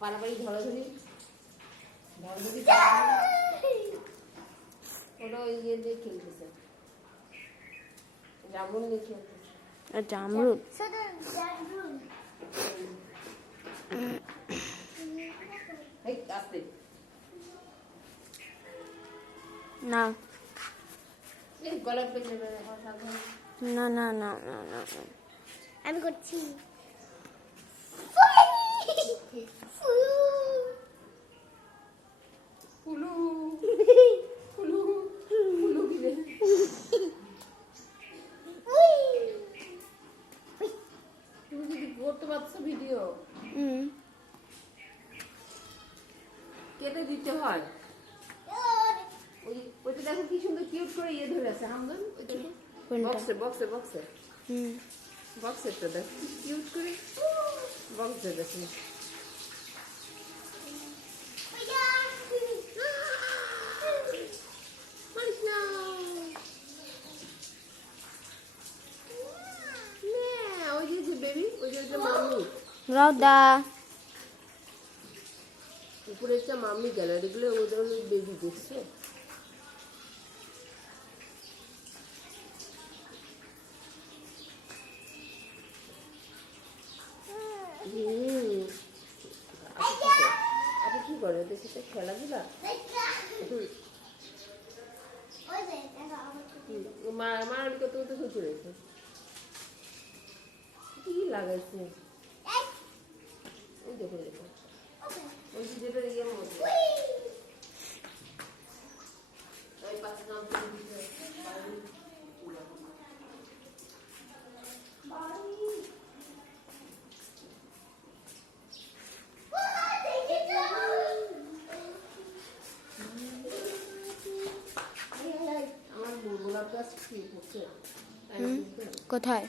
পালাপাড়ি ধরাধরি ওটা ইয়ে দিয়ে খেলতেছে, জামরুল দিয়ে খেলতেছে। জামরুল না গলা পেয়ে যাবে। না না না না না আমি করছি। ফুলু ফুলু ফুলু গিলে তুমি যদি করতে পারছো ভিডিও কেটে দিতে হয়। ওইটা দেখো কি সুন্দর কিউট করে ইয়ে ধরে আছে হামদন, ওই দেখো বক্সে বক্সে বক্সে বক্সেরটা দেখো কিউট করে বক্স ধরেছে। রদা উপরে একটা মাম্মি গ্যালারি গুলো ওদের বেবি দেখছে। আপনি কি করে ওদের সাথে খেলাধুলা? মারামারি করতে করতে খুঁজে রয়েছে কি লাগাইছে। ওই দেখো দেখো ওই যেটা ইয়ের মধ্যে ওই পাশে নাম করে দিতে আমার গোলাপ গাছ কি করছে কোথায়?